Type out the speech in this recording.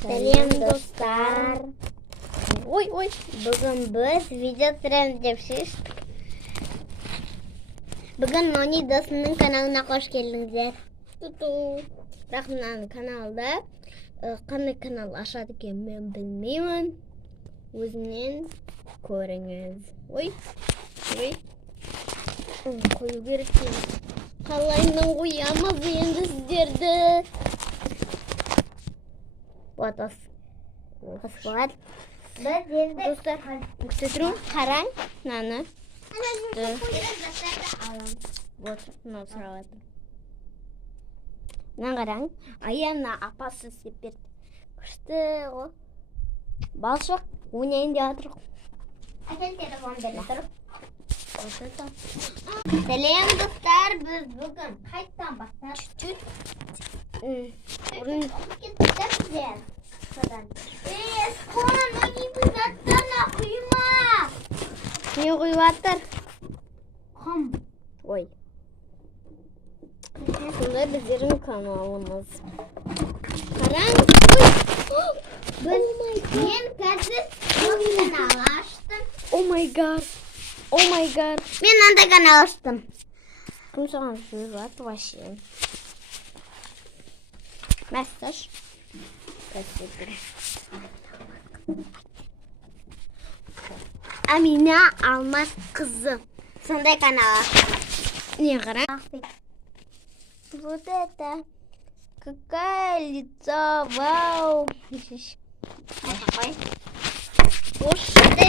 Сәлем достар. Ой. Бүгін біз видео түсіреміз деп шештік. Бүгін Нони досының каналына қош келдіңіздер. Рахман каналда қандай канал ашады екен мен білмеймін. Өзінен көріңіз. Ой. Қою керек екен. Қалайынан қоямыз енді сіздерді. Вот осылар. Достар, түсірім қараң, наны. Вот, мынау сұрап жатыр. Мына қараң, аяғына апасы істеп берді. Күшті ғой. Балшық, ойнайын деп жатыр. Әкел телефон бере тұрып. Сәлем достар, біз бүгін қайттан бастап. Не құйватыр? Қым. Ой. Сонда біздердің каналымыз. Қараң. Мен қазір канал аштым. О май гад. Мен андай канал аштым. Кім саған жүйват вообще? Мәсташ. Амина Алмаз қызы. Сондай канал. Не қараң? Вот это. Какая лицо. Вау. Ошты.